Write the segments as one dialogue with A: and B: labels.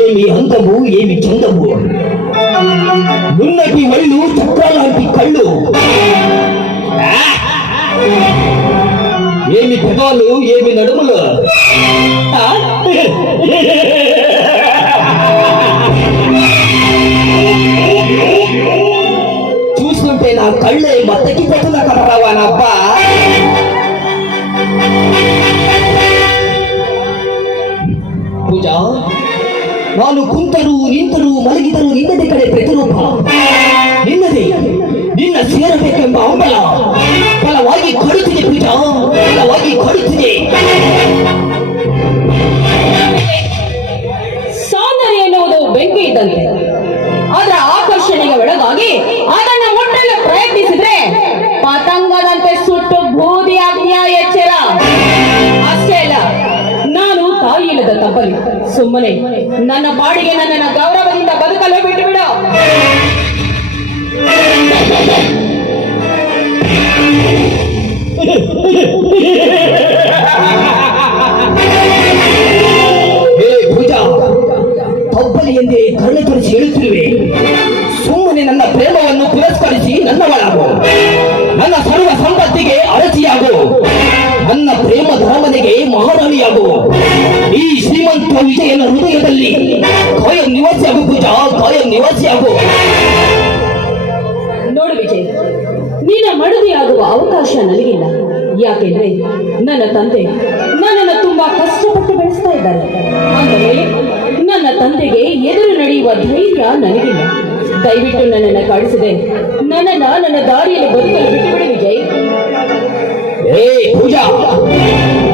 A: ఏమి అందము ఏమి చందము ఉన్నటి వైలు చక్రాలాంటి కళ్ళు. ఏమి పెదాలు ఏమి నడుములు? చూసుకుంటే చూస్తుంటే నా కళ్ళే మత్తకి పెట్టిన కనరావా నా అబ్బా? పూజ? ನಾನು ಕುಂತರು, ನಿಂತರು, ಮಲಗಿದರು ನಿನ್ನದೇ ಕಡೆ ಪ್ರತಿರೂಪ. ನಿನ್ನದೇ, ನಿನ್ನ ಸೇರಬೇಕೆಂಬ ಹಂಬಲ. ಬಲವಾಗಿ ಕೊಡುತ್ತಿದೆ ಪೂಜ, ಬಲವಾಗಿ ಕೊಡುತ್ತಿದೆ
B: ಸೌಂದರ್ಯ ಎನ್ನುವುದು ಬೆಂಕಿ ಇದ್ದಂತೆ. ಅದರ ಆಕರ್ಷಣೆಗೆ ಒಳಗಾಗಿ ಅದನ್ನು ಮುಟ್ಟಲು ಪ್ರಯತ್ನಿಸಿದ್ರೆ ಪತಂಗದಂತೆ ಸುಟ್ಟು ಬೂದಿ ಆಗ್ತೀಯ ಎಚ್ಚರ. ಅಷ್ಟೇ ಅಲ್ಲ, ನಾನು ತಾಯಿ ಇಲ್ಲದ ತಪ್ಪಲಿ ಸುಮ್ಮನೆ ನನ್ನ ಪಾಡಿಗೆ ನನ್ನನ್ನು ಗೌರವದಿಂದ
A: ವಿಜಯನ ಹೃದಯದಲ್ಲಿ ಕಾಯಂ ನಿವಾಸಿಯಾಗು ಪೂಜಾ ಕಾಯಂ ನಿವಾಸಿಯಾಗು.
B: ನೋಡು ವಿಜಯ್ ನಿನ್ನ ಮಡದಿಯಾಗುವ ಅವಕಾಶ ನನಗಿಲ್ಲ. ಯಾಕೆಂದ್ರೆ ನನ್ನ ತಂದೆ ನನ್ನನ್ನು ತುಂಬಾ ಕಷ್ಟಪಟ್ಟು ಬೆಳೆಸ್ತಾ ಇದ್ದಾರೆ. ಅಂದರೆ ನನ್ನ ತಂದೆಗೆ ಎದುರು ನಡೆಯುವ ಧೈರ್ಯ ನನಗಿಲ್ಲ. ದಯವಿಟ್ಟು ನನ್ನನ್ನು ಕಾಣಿಸಿದೆ ನನ್ನನ್ನ ನನ್ನ ದಾರಿಯಲ್ಲಿ ಬದುಕಲು ಬಿಟ್ಟುಬಿಡಿ ವಿಜಯ್.
A: ಏ ಪೂಜಾ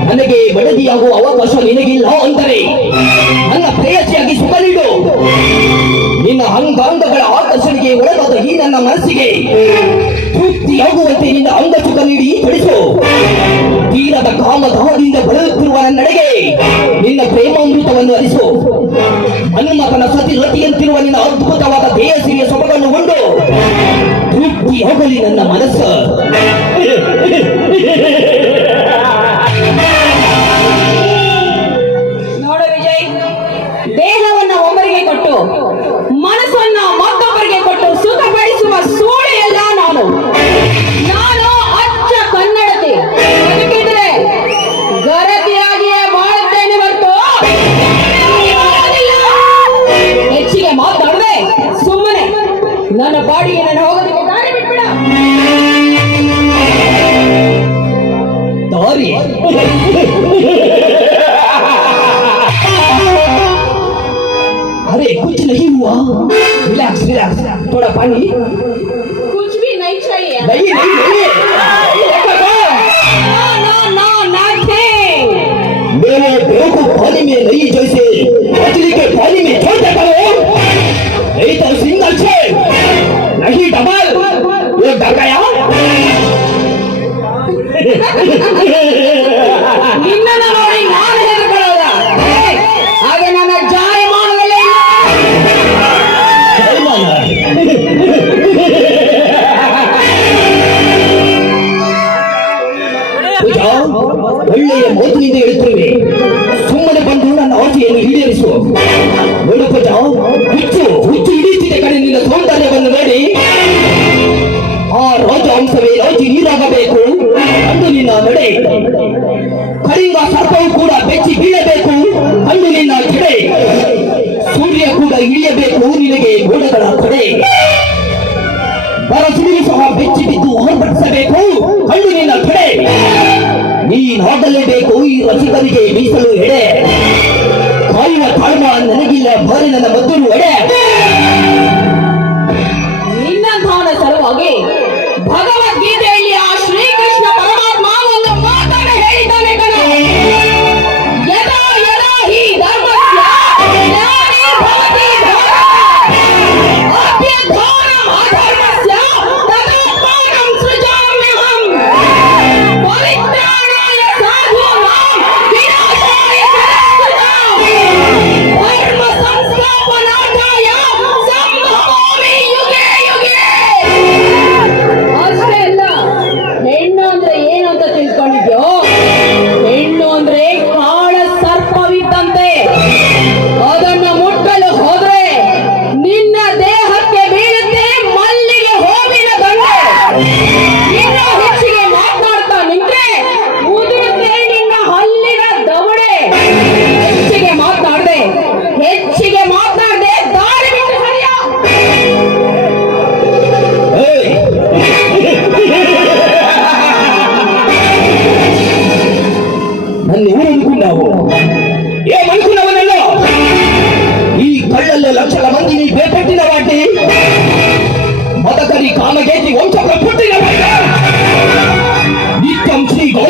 A: ನನಗೆ ಬಡದಿಯಾಗುವ ಅವಕಾಶ ನಿನಗಿಲ್ಲ ಅಂದರೆ ನನ್ನ ಪ್ರೇಯಸಿಯಾಗಿ ಸುಖ ನೀಡು. ನಿನ್ನ ಅಂಗಾಂಗಗಳ ಆಕರ್ಷಣೆಗೆ ಒಳಗಾದ ಈ ನನ್ನ ಮನಸ್ಸಿಗೆ ತೃಪ್ತಿಯಾಗುವಂತೆ ನಿನ್ನ ಅಂಗ ಸುಖ ನೀಡಿ ತಿಳಿಸು ತೀರದ ಕಾಮಧಾಮದಿಂದ ಬಳಲುತ್ತಿರುವ ನನ್ನಡೆಗೆ ನಿನ್ನ ಪ್ರೇಮಾಮೃತವನ್ನು ಅರಿಸು. ಹನುಮತನ ಸತಿ ಲತಿಯಂತಿರುವ ನಿನ್ನ ಅದ್ಭುತವಾದ ದೇಹ ಸಿರಿಯ ಸೊಬಗನ್ನು ಉಂಡು. ತೃಪ್ತಿಯಾಗಲಿ ನನ್ನ ಮನಸ್ಸು. मछली के पानी में छोड़ देता हूँ नहीं तो सिंगल छे नहीं डबल ये डर गया
B: ನಿನ್ನನ್ನ ನೋಡಿ ನಾನು ಹೆದರ್ಕೊಳ್ಳೋದ ಹಾಗೆ ನನ್ನ ಜಾಯಮಾನದಲ್ಲೇ ಇಲ್ಲ.
A: ಪೂಜಾ ಒಳ್ಳೆಯ ಮೋತಿನಿಂದ ಹೇಳುತ್ತಿರುವೆ ಸುಮ್ಮನೆ ಬಂದು ನನ್ನ ಆಸೆಯನ್ನು ಈಡೇರಿಸು ನೋಡು ಪೂಜಾ ಹುಚ್ಚು ಹುಚ್ಚು ಹಿಡಿಯುತ್ತಿದೆ ಕಡೆ ನಿನ್ನ ಸೌಂದರ್ಯವನ್ನು ನೋಡಿ. ಆ ರಾಜಹಂಸವೇ ರಾಜಿ ನೀರಾಗಬೇಕು. ಅಂದು ನಿನ್ನ ನಡೆ ಕಳಿಂಗ ಸರ್ಪವು ಕೂಡ ಬೆಚ್ಚಿ ಬೀಳಬೇಕು. ಅಂದು ನಿನ್ನ ಜಡೆ ಸೂರ್ಯ ಕೂಡ ಇಳಿಯಬೇಕು ನಿನಗೆ ಗೋಡೆಗಳ ಕಡೆ. ಬರಸುಳಿಯು ಸಹ ಬೆಚ್ಚಿ ಬಿದ್ದು ಹೊರಪಡಿಸಬೇಕು ಕಣ್ಣು ನಿನ್ನ ಕಡೆ. ನೀನಾಗಲೇಬೇಕು ಈ ರಸಿಕರಿಗೆ ಮೀಸಲು ಎಡೆ. ನನ್ನ ಮದ್ದೂರು ಎಡೆ.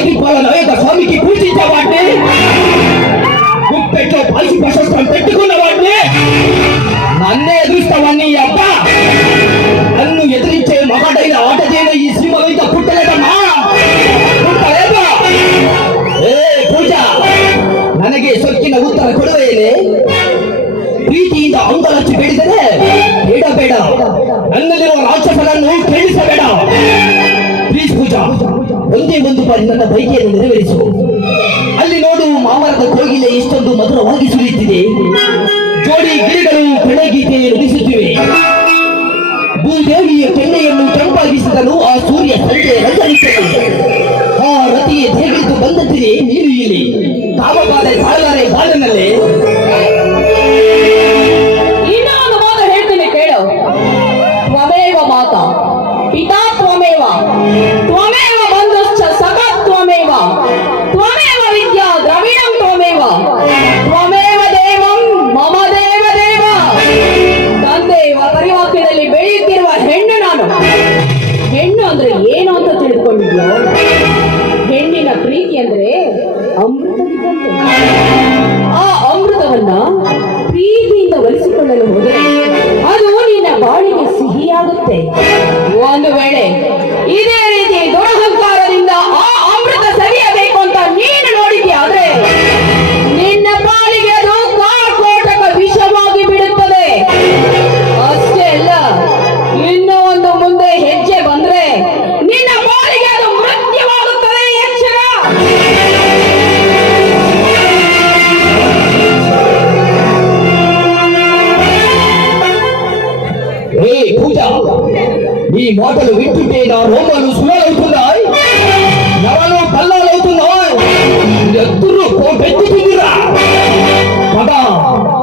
A: की पालन होगा स्वामी की पूछी हैं ನನ್ನ ಬೈಕಿಯನ್ನು ನೆರವೇರಿಸು. ಅಲ್ಲಿ ನೋಡು ಮಾಮರದ ಕೋಗಿಲೆ ಇಷ್ಟೊಂದು ಮಧುರವಾಗಿ ಸುರಿಯುತ್ತಿದೆ. ಜೋಡಿ ಗಿರಿಗಳು ಬೆಳಗೀತೆ ನುಡಿಸುತ್ತಿವೆ ಭೂದೇವಿಯ ಕೆನ್ನೆಯನ್ನು ಕೆಂಪಾಗಿಸಿದನು ಆ ಸೂರ್ಯ ಸಂಜೆ ರಂಜನಿಸುತ್ತದೆ ಆ ರತಿಯೇ ಹೇಗಿದ್ದು ಬಂದಂತಿದೆ, ನೀನು ಇಲ್ಲಿ. ತಾವಬಾರೆ ತಾಳಲಾರೆ ಬಾಳನಲ್ಲೇ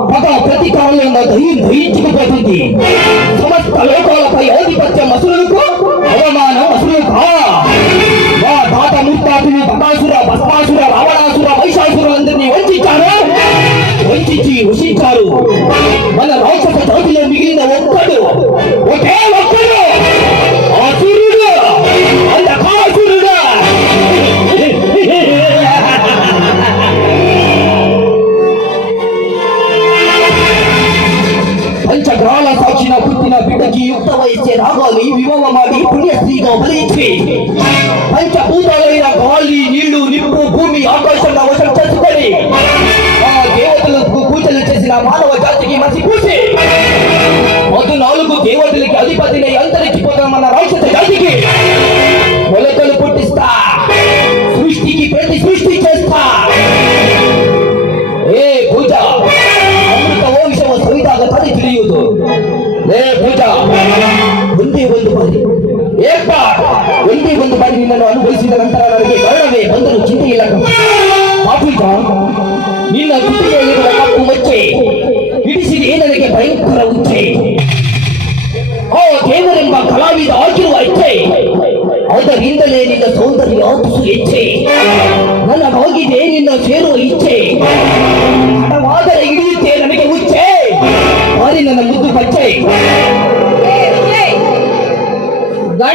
A: పద ప్రతీకారంలో దహించుకుపోతుంది సమస్త లోకాలపై ఆధిపత్యం అసురులకు అవమానం అసురు మా తాత ముత్తాతులు బకాసుర భస్మాసుర రావణాసుర మహిషాసురులందరినీ వంచారు వంచి ఉషించారు. మన రాక్షస జాతిలో మిగిలిన ఒక్కడు ఒకే ఒక్కడు politik untuk.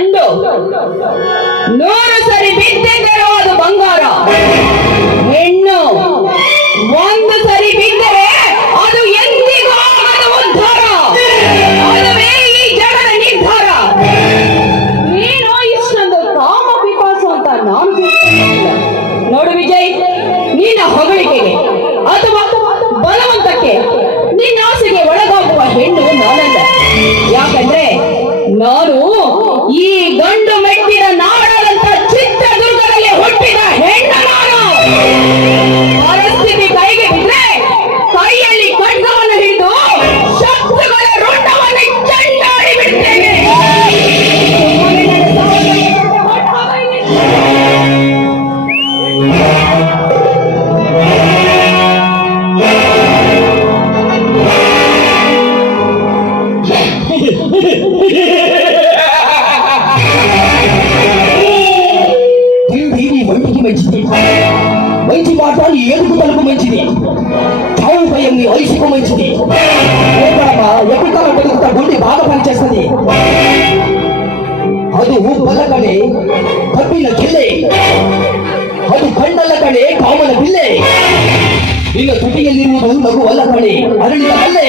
B: ಕಂಡು ನೂರು ಸರಿ ಬಿದ್ದಿದ್ದರೂ ಅದು ಬಂಗಾರ. ಹೆಣ್ಣು ಒಂದು ಸರಿ ಬಿದ್ದರೆ
A: టీవీ వైద్యుకి మంచిది మంచి మాటలు ఏడుపు తలుపు మంచిది చావు భయం నీ వయసుకు మంచిది ఎప్పుడు కాలం పెరుగుతా గుండె బాగా పనిచేస్తుంది ಅದು ಬಲಗಡೆ ಕಬ್ಬಿನ ಜಿಲ್ಲೆ ಅದು ಕಣ್ಣಲ ಕಡೆ ಕಾಮನ ಬಿಲ್ಲೆ ನಿನ್ನ ತುಟಿಯಲ್ಲಿರುವುದು ನಗುವಲ್ಲ ಕಡೆ ಅರಳಿದ ಅಲ್ಲೇ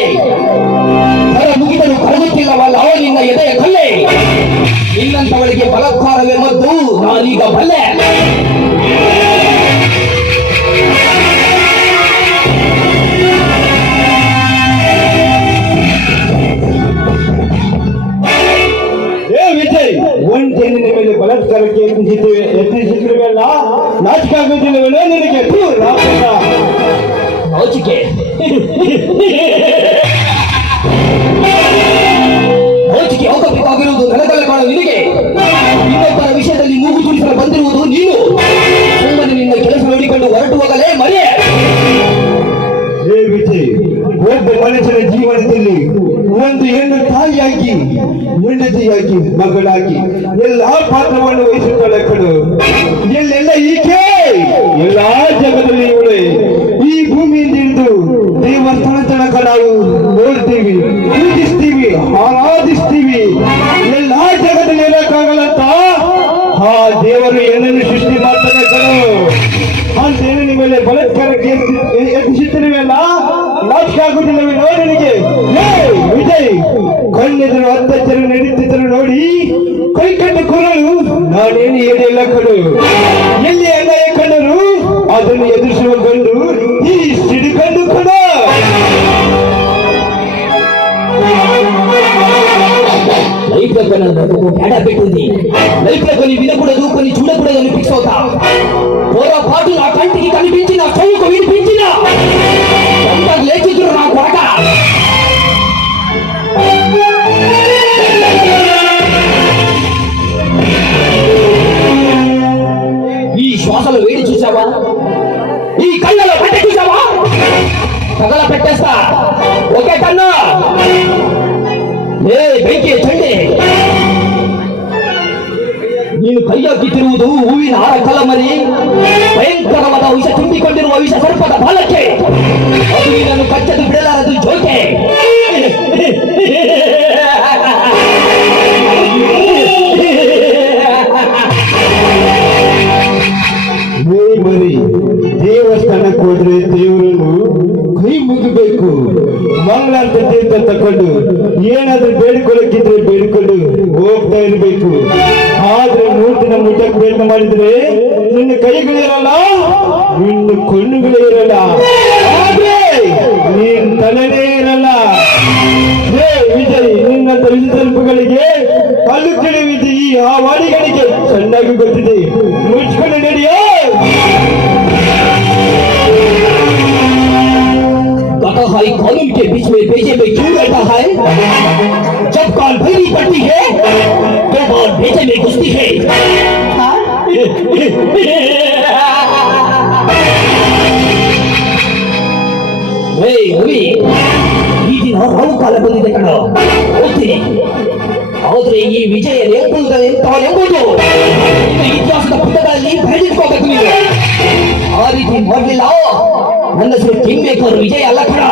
A: ಕರ ಮುಗಿದನು ಕರಗುತ್ತಿಲ್ಲವಲ್ಲ ನಿನ್ನಂತವಳಿಗೆ ಬಲತ್ಕಾರವೆಂಬದ್ದು ನಾನೀಗ ಬಲ್ಲೆ.
C: ಒಂದ್ ಹೆಣ್ಣಿನ ಮೇಲೆ ಬಲತ್ಕಾರಕ್ಕೆ ಯತ್ನಿಸಿದ್ದೇವೆ ಯತ್ನಿಸಿದ್ರವೆಲ್ಲ ನಾಚಿಕೆ ಆಗುದಿಲ್ಲವೆಲ್ಲ ನಿನಗೆ? ನಾಚಿಕೆ. ಆರಾಧಿಸ್ತೀವಿ ಎಲ್ಲ ಜಗದಲ್ಲಿ ಇರಕ್ಕಾಗಲ್ಲಂತ? ಆ ದೇವರು ಏನನ್ನು ಸೃಷ್ಟಿ ಮಾಡ್ತಾನೆ ಅಂತೇನು ನಿಮ್ಮಲ್ಲಿ ಬಲಾತ್ಕಾರಕ್ಕೆ ಎಬ್ಬಿಸುತ್ತಿರುವೆಲ್ಲ ನಾಚಿಕೆ ನೋಡಿ ನಿಮಗೆ ವಿಜಯ್, ಕಣ್ಣೆದುರು ಅತ್ಯಾಚಾರ ನಡೀತಿದ್ದರು ನೋಡಿ. ಕೈ ಕಟ್ಟು ಕೊರಳು, ನಾನೇನು ಹೇಳಿಲ್ಲ ಕಡು ಎಲ್ಲಿ ಎಲ್ಲ ಕಂಡರು ಅದನ್ನು ಎದುರಿಸುವ ಗಂಡು, ಈ ಸಿಡಿಕಂಡು ಕಡ
A: లైఫ్ తేడా పెట్టింది. లైఫ్లో కొన్ని వినకూడదు కొన్ని చూడకూడదు అని ఫిక్స్ అవుతా పొరపాటు నా కంటికి కనిపించిన చెవుకు వినిపించిన. ఎంత నా కొరక ఈ శ్వాసలో వేడి చూసావా? ఈ కళ్ళలో పెట్ట చూసావా? తగల పెట్టేస్తా ఒకే కన్నా ನೀನು ಬಿದ್ದಿರುವುದು ಹೂವಿನ ಹಾರ ಕಲಮರಿ. ಭಯಂಕರವಾದ ವಿಷ ತುಂಬಿಕೊಂಡಿರುವ ವಿಷ ಸರ್ಪದ ಬಾಲಕ್ಕೆ. ಅದು ಕಚ್ಚದು ಬಿಡಲಾರದು ಜೋಕೆ
C: ಮರಿ ದೇವಸ್ಥಾನಕ್ಕೆ ಹೋದ್ರೆ ದೇವರನ್ನು ಕೈ ಮುಗಿಬೇಕು. ಮಂಗಳಾರ್ಥ ತೀರ್ಥ ತಕೊಂಡು ಏನಾದ್ರೂ ಬೇಡಿಕೊಳ್ಳಕ್ಕಿದ್ರೆ ಬೇಡಿಕೊಂಡು ಹೋಗ್ತಾ ಇರಬೇಕು. ಆದ್ರೆ ಮೂರ್ತಿನ ಮುಟ್ಟಕ್ಕೆ ಪ್ರಯತ್ನ ಮಾಡಿದ್ರೆ ನಿನ್ನ ಕೈಗಳಿರಲ್ಲ ನಿನ್ನ ಕಣ್ಣುಗಳೇ ಇರಲ್ಲ ಆದ್ರೆ ನೀನ್ ತಲೆನೇ ಇರಲ್ಲ ಹೇ ವಿಜಯ್ ನಿನ್ನಂತ ವಿಷಸರ್ಪಗಳಿಗೆ ಕಲ್ಲು ಕಿಳಿವಿದ್ದು ಈ ಆ ವಾಡಿಗಳಿಗೆ ಚೆನ್ನಾಗಿ ಗೊತ್ತಿದೆ ಮುಚ್ಕೊಂಡು ನಡೆಯೋ
A: कटहाई कानून के बीच में भेजे में क्यों रहता है जब कान भैरी पड़ती है तो बाल भेजे में घुसती है
B: हाँ?
A: ಹೇ ಹುಲಿ ಈ ದಿನ ರಾವು ಕಾಲ ಬಂದಿದೆ ಕಣ ಹೋಗ್ತೀನಿ ಆದ್ರೆ ಈ ವಿಜಯ ಎಂಬುದು ಎಂಬುದು ಇದು ಇತಿಹಾಸದ ಪುಟಗಳಲ್ಲಿ ಬರೆದಿಟ್ಕೋಬೇಕು ನೀವು ಆ ರೀತಿ ಮಾಡಲಿಲ್ಲ ನನ್ನ ಹೆಸರು ಕಿಂಗ್ ಮೇಕರ್ ವಿಜಯ ಅಲ್ಲ ಕಣ